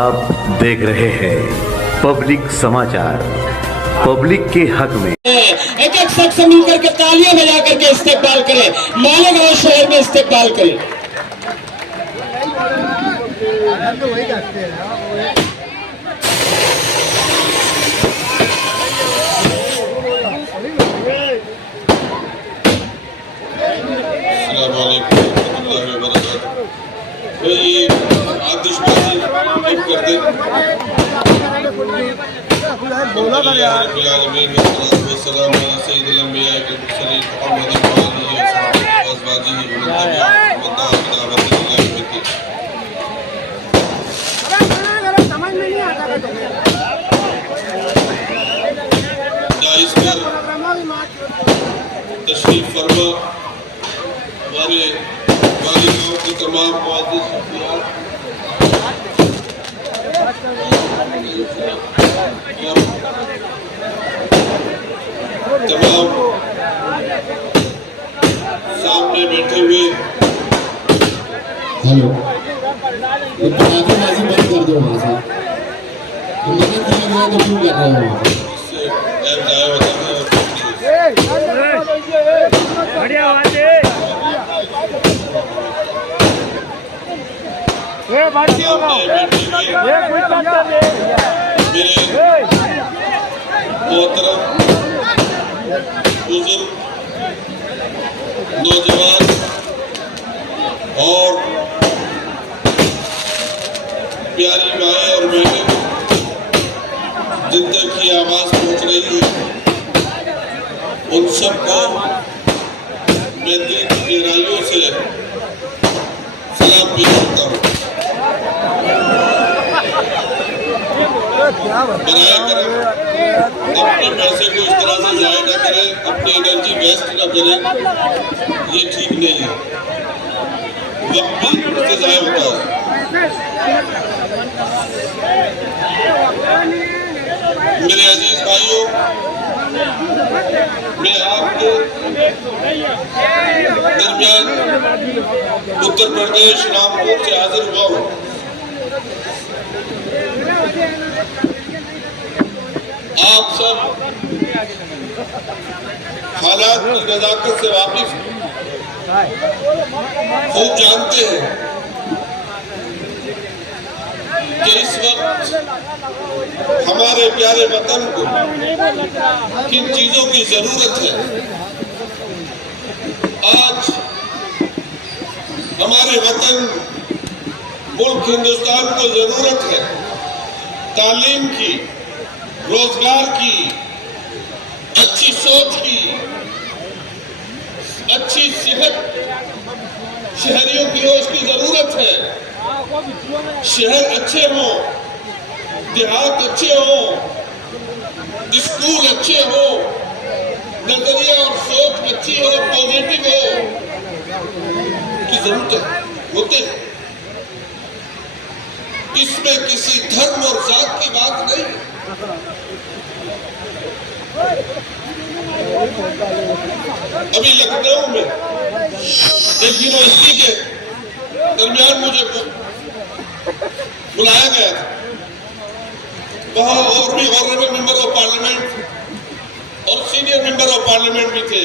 आप देख रहे हैं पब्लिक समाचार, पब्लिक के हक में। एक एक शख्स मिलकर के तालियां बजा करके इस्तेकबाल करें, मालेगांव शहर में इस्तेकबाल करें। तशरीफ फरमा हमारे मालेगांव के तमाम मुअज़्ज़िज़ शख्सियात तमाम सामने बैठे हुए। हेलो, ये पटाखेबाजी बंद कर दो वहाँ से। तो मना किया गया तो क्यों कर रहे हो? इससे ऐप ज़ाया होता है। बढ़िया बात है। ये बात होगा। ये कोई बात नहीं। मेरे मोहतरम बुजुर्ग नौजवान और प्यारी माएँ और बहनें जिन तक की आवाज़ पहुँच रही है, उन सबको मैं दिल की गहराइयों से सलाम पेश करता हूँ। बनाए करम अपने पैसे को इस तरह से जाया ना करें, अपनी एनर्जी वेस्ट ना करें, ये ठीक नहीं है। वक्त भी इससे जाया होता है। मेरे अजीज भाइयों, मैं आपके दरमियान उत्तर प्रदेश रामपुर से हाजिर हुआ हूँ। आप सब हालात की नज़ाकत से वाकिफ खूब जानते हैं कि इस वक्त हमारे प्यारे वतन को किन चीजों की जरूरत है। आज हमारे वतन मुल्क हिंदुस्तान को जरूरत है तालीम की, रोजगार की, अच्छी सोच की, अच्छी सेहत शहरियों की हो, इसकी जरूरत है। शहर अच्छे हों, देहात अच्छे हों, स्कूल अच्छे हो, नजरिया और सोच अच्छी हो, पॉजिटिव हो, की जरूरत है, होते हैं। इसमें किसी धर्म और जात की बात नहीं है। अभी लखनऊ में एक यूनिवर्सिटी के दरमियान मुझे बुलाया गया था। वहाँ और भी ऑनरेबल मेंबर ऑफ पार्लियामेंट और सीनियर मेंबर ऑफ पार्लियामेंट भी थे।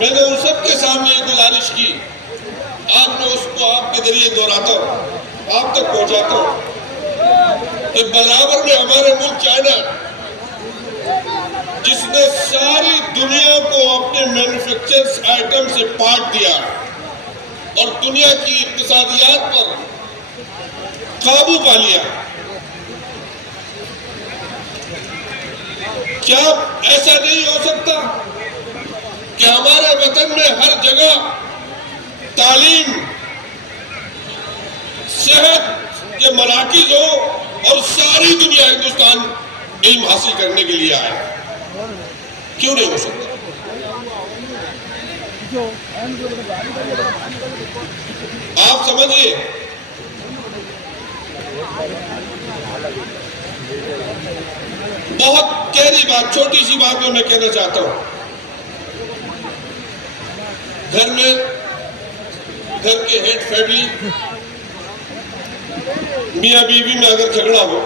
मैंने उन सबके सामने ये गुजारिश की, आज मैं उसको आपके जरिए दोहराता हूँ, आप तक पहुंचाता हूँ कि बराबर में हमारे मुल्क चाइना, जिसने सारी दुनिया को अपने मैन्युफैक्चर्स आइटम से पाट दिया और दुनिया की इक्तिसादियात पर काबू पा लिया, क्या ऐसा नहीं हो सकता कि हमारे वतन में हर जगह तालीम, सेहत के मराकिज हो और सारी दुनिया हिंदुस्तान इल्म हासिल करने के लिए आए? क्यों नहीं हो सकता? आप समझिए, बहुत गहरी बात, छोटी सी बात में मैं कहना चाहता हूं। घर में, घर के हेड फैमिली मियाँ बीवी में अगर झगड़ा हो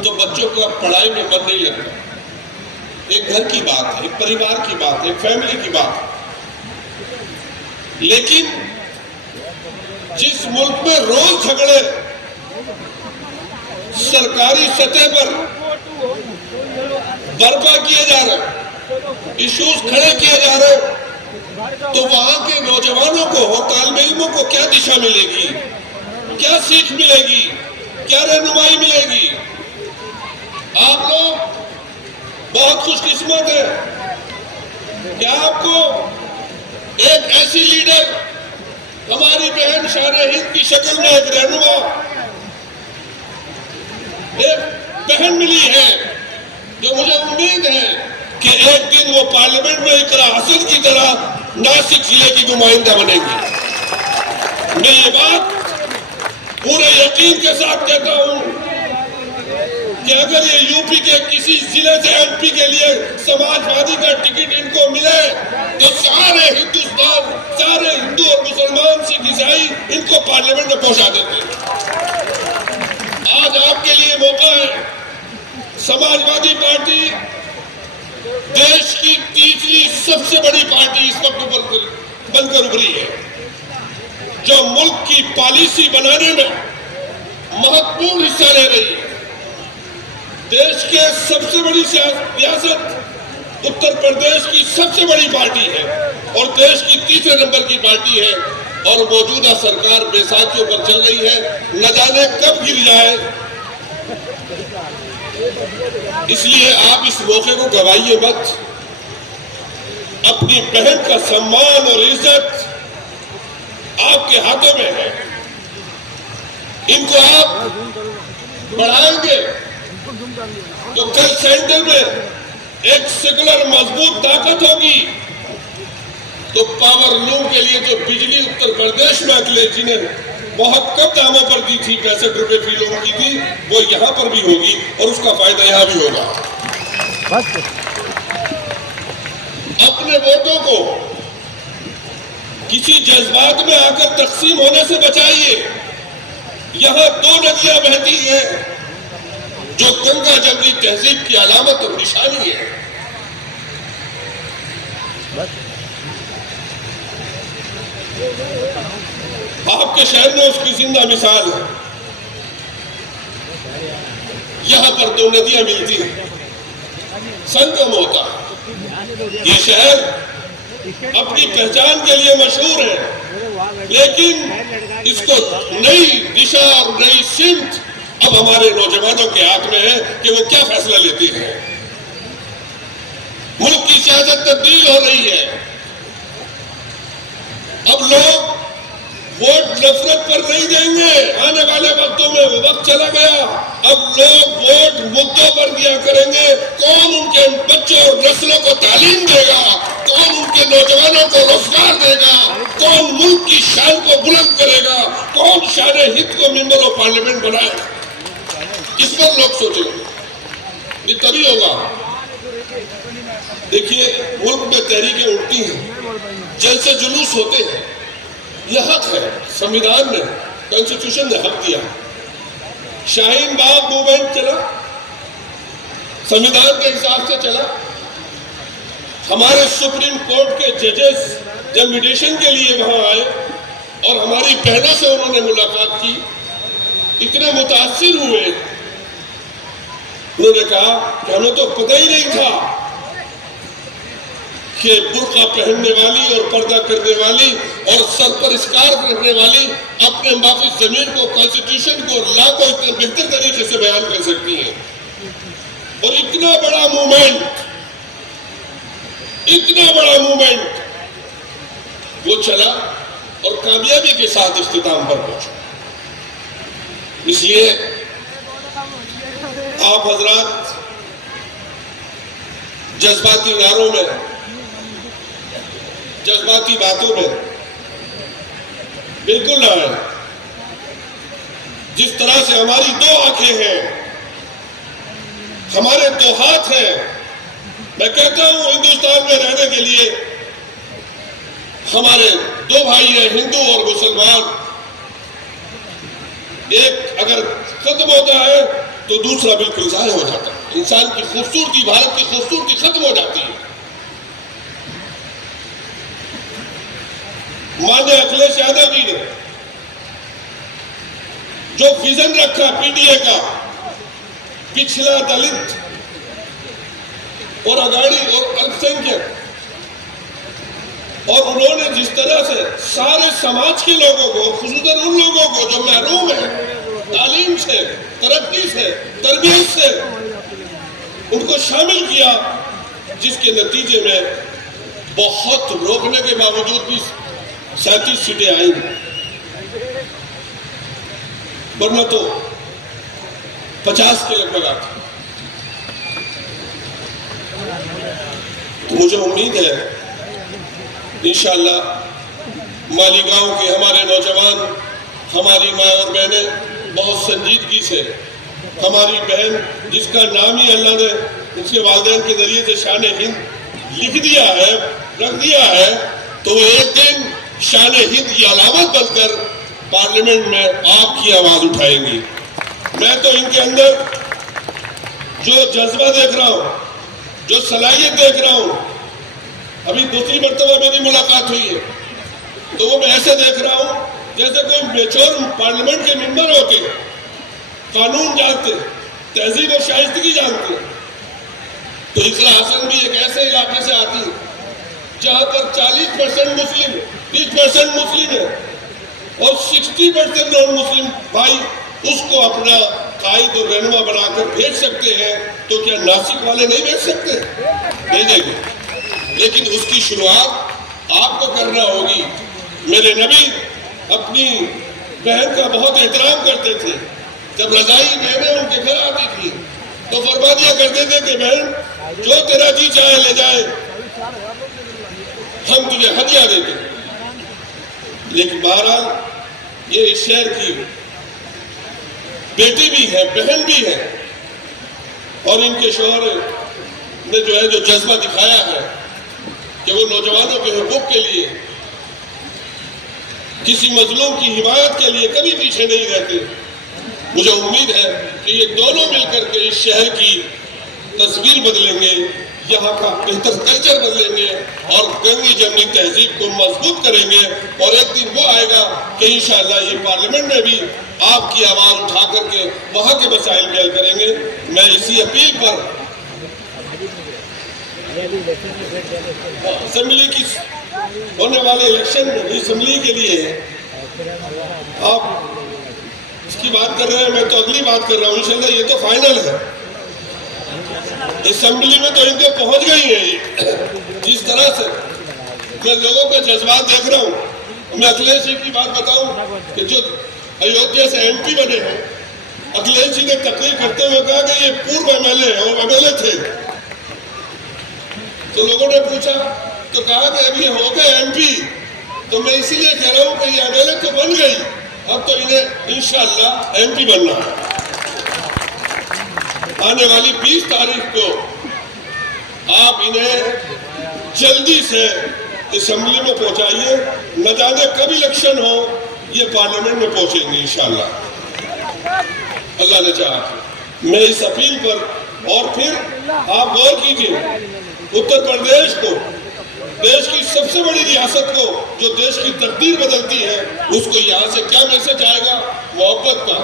तो बच्चों का पढ़ाई में मन नहीं लगता। एक घर की बात है, एक परिवार की बात है, एक फैमिली की बात है। लेकिन जिस मुल्क में रोज झगड़े सरकारी सतह पर बर्पा किए जा रहे, इश्यूज खड़े किए जा रहे, तो वहां के नौजवानों को और तालिब इल्मों को क्या दिशा मिलेगी, क्या सीख मिलेगी, क्या रहनुमाई मिलेगी? आप लोग बहुत खुशकिस्मत है कि आपको एक ऐसी लीडर, हमारी बहन शान हिंद की शक्ल में एक रहनुमा, एक बहन मिली है, जो मुझे उम्मीद है कि एक दिन वो पार्लियामेंट में इकरा हसन की तरह नासिक जिले की नुमाइंदा बनेगी। मैं ये बात पूरे यकीन के साथ कहता हूं कि अगर ये यूपी के किसी जिले से एमपी के लिए समाजवादी का टिकट इनको मिले तो सारे हिंदुस्तान, सारे हिंदू और मुसलमान, सिख, ईसाई इनको पार्लियामेंट में पहुंचा देते। आज आपके लिए मौका है। समाजवादी पार्टी देश की तीसरी सबसे बड़ी पार्टी इस वक्त बनकर उभरी है, जो मुल्क की पॉलिसी बनाने में महत्वपूर्ण हिस्सा ले रही है। देश के सबसे बड़ी रियासत उत्तर प्रदेश की सबसे बड़ी पार्टी है और देश की तीसरे नंबर की पार्टी है, और मौजूदा सरकार बैसाखियों पर चल रही है, न जाने कब गिर जाए। इसलिए आप इस मौके को गवाइए मत। अपनी बहन का सम्मान और इज्जत आपके हाथों में है। इनको आप बढ़ाएंगे तो कल सेंटर में एक सेकुलर मजबूत ताकत होगी। तो पावर लूम के लिए जो बिजली उत्तर प्रदेश में अखिलेश जी ने बहुत कम दामों पर दी थी, 65 रुपए फी लोगों की थी, वो यहां पर भी होगी और उसका फायदा यहां भी होगा। अपने वोटों को किसी जज्बात में आकर तकसीम होने से बचाइए। यहां 2 नदियां बहती हैं जो गंगा जमनी तहजीब की अलामत और निशानी है। आपके शहर में उसकी जिंदा मिसाल है। यहां पर 2 नदियां मिलती हैं, संगम होता है। ये शहर अपनी पहचान के लिए मशहूर है, लेकिन इसको नई दिशा और नई सिमत अब हमारे नौजवानों के हाथ में है कि वो क्या फैसला लेते हैं। मुल्क की सियासत तब्दील हो रही है। अब लोग वोट नफरत पर नहीं देंगे। आने वाले वक्तों में वो वक्त चला गया। अब लोग वोट मुद्दों पर दिया करेंगे। कौन उनके बच्चों और नस्लों को तालीम देगा, कौन उनके नौजवानों को रोजगार देगा, कौन मुल्क की शान को बुलंद करेगा, कौन शान हिंद को मेंबर ऑफ पार्लियामेंट बनाएगा, इस पर लोग सोचेंगे। ये तभी होगा। देखिए, मुल्क में तहरीकें उठती हैं, जलसे जुलूस होते हैं, यह हक है। संविधान ने, कॉन्स्टिट्यूशन ने हक दिया। शाहीन बाग मूवमेंट चला, संविधान के हिसाब से चला। हमारे सुप्रीम कोर्ट के जजेस जब मेडिटेशन के लिए वहां आए और हमारी बहनों से उन्होंने मुलाकात की, इतने मुतासिर हुए, उन्होंने कहा कि हमें तो पता ही नहीं था कि बुर्का पहनने वाली और पर्दा करने वाली और सर पर स्कार्फ रखने वाली अपने माफी जमीन को, कॉन्स्टिट्यूशन को, लॉ को इतने बेहतर तरीके से बयान कर सकती है। और इतना बड़ा मूवमेंट वो चला और कामयाबी के साथ इख्तिताम पर पहुंचा। इसलिए आप हजरात जज्बाती नारों में, जज्बाती बातों में बिल्कुल ना आए। जिस तरह से हमारी 2 आंखें हैं, हमारे 2 हाथ हैं, मैं कहता हूं हिंदुस्तान में रहने के लिए हमारे 2 भाई हैं, हिंदू और मुसलमान। एक अगर खत्म होता है तो दूसरा बिल्कुल ज़ाहिर हो जाता है। इंसान की खूबसूरती, भारत की खूबसूरती खत्म हो जाती है। माननीय अखिलेश यादव जी ने जो विजन रखा पीडीए का, पिछड़ा, दलित और अगाड़ी और अल्पसंख्यक, और उन्होंने जिस तरह से सारे समाज के लोगों को, खुसूसन उन लोगों को जो महरूम है तालीम से, तरक्की से, तरबियत से, उनको शामिल किया, जिसके नतीजे में बहुत रोकने के बावजूद भी 37 सीटें आई, वरना तो 50 के लगभग आती। तो मुझे उम्मीद है इंशाअल्लाह मालीगांव के हमारे नौजवान, हमारी माँ और बहनें बहुत संजीदगी से, हमारी बहन जिसका नाम ही अल्लाह ने उसके वालिदैन के जरिए से शान-ए-हिंद लिख दिया है, रख दिया है, तो वो एक दिन शान-ए-हिंद की अलामत बनकर पार्लियामेंट में आपकी आवाज उठाएंगी। मैं तो इनके अंदर जो जज्बा देख रहा हूं, जो सलाहियत देख रहा हूं, अभी दूसरी मर्तबा मेरी मुलाकात हुई है तो वो मैं ऐसे देख रहा हूं जैसे कोई मेच्योर पार्लियामेंट के मेंबर होके कानून जानते, तहजीब और शाइस्तगी जानते। तो इकरा हसन भी एक ऐसे इलाके से आती है जहां पर 40% मुस्लिम है, 30% मुस्लिम है और 60% नॉन मुस्लिम भाई उसको अपना कायद और रहनुमा बनाकर भेज सकते हैं। तो क्या नासिक वाले नहीं भेज सकते? भेजेंगे, लेकिन उसकी शुरुआत आपको करना होगी। मेरे नबी अपनी बहन का बहुत एहतराम करते थे। जब रजाई बहनें उनके घर आती थी तो फरमा दिया करते थे कि बहन जो तेरा जी चाहे ले जाए, हम तुझे हदिया देते। लेकिन बहरहाल ये इस शहर की बेटी भी है, बहन भी है, और इनके शौहर ने जो है जो जज्बा दिखाया है कि वो नौजवानों के हुकूक के लिए, किसी मजलूम की हिमायत के लिए कभी पीछे नहीं रहते। मुझे उम्मीद है कि ये दोनों मिलकर के इस शहर की तस्वीर बदलेंगे, यहाँ का बेहतर कल्चर बदलेंगे और गंगी जमनी तहजीब को मजबूत करेंगे। और एक दिन वो आएगा कि इंशाअल्लाह ये पार्लियामेंट में भी आपकी आवाज उठा करके वहां के मसाइल भी हल करेंगे। मैं इसी अपील पर असेंबली की होने वाले इलेक्शन में असेंबली के लिए आप इसकी बात कर रहे हैं, मैं तो अगली बात कर रहा हूँ। इंशाअल्लाह ये तो फाइनल है। असेंबली में तो इनके पहुंच गई है। जिस तरह से मैं लोगों के जज्बात देख रहा हूँ, मैं अखिलेश जी की बात बताऊं कि जो अयोध्या से एमपी बने हैं, अखिलेश जी ने तकरीर करते हुए कहा कि ये पूर्व एमएलए हैं और एमएलए थे। तो लोगों ने पूछा तो कहा कि अभी हो गए एमपी। तो मैं इसीलिए कह रहा हूं कि ये एमएलए तो बन गई, अब तो इन्हें इंशाअल्लाह एमपी बनना है। आने वाली 20 तारीख को आप इन्हें जल्दी से असेंबली में पहुंचाइए। न जाने कब इलेक्शन हो, ये पार्लियामेंट में पहुंचेंगे इंशाअल्लाह, अल्लाह ने चाहा। मैं इस अपील पर और फिर आप गौर कीजिए, उत्तर प्रदेश को, देश की सबसे बड़ी रियासत को, जो देश की तकदीर बदलती है, उसको यहाँ से क्या मैसेज आएगा? मोहब्बत का,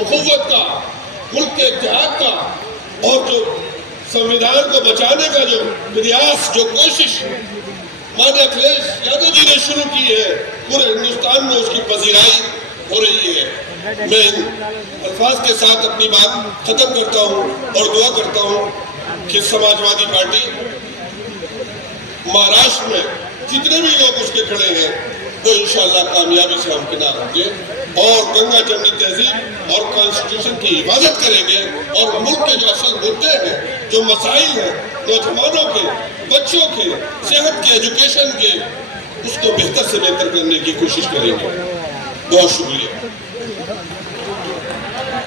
उखुव्वत का, मुल्क के इत्तेहाद का, और जो संविधान को बचाने का जो प्रयास, जो कोशिश माननीय अखिलेश यादव जी ने शुरू की है, पूरे हिंदुस्तान में उसकी पजीराई हो रही है। मैं इन अल्फाज के साथ अपनी बात खत्म करता हूँ और दुआ करता हूँ कि समाजवादी पार्टी महाराष्ट्र में जितने भी लोग उसके खड़े हैं वो इंशाअल्लाह कामयाबी से हमकिनार होंगे और गंगा जमनी तहजीब और कॉन्स्टिट्यूशन की हिफाजत करेंगे और मुल्क के जो असल मुद्दे हैं, जो मसाइल हैं नौजवानों के, बच्चों के, सेहत के, एजुकेशन के, उसको बेहतर से बेहतर करने की कोशिश करेंगे। बहुत शुक्रिया।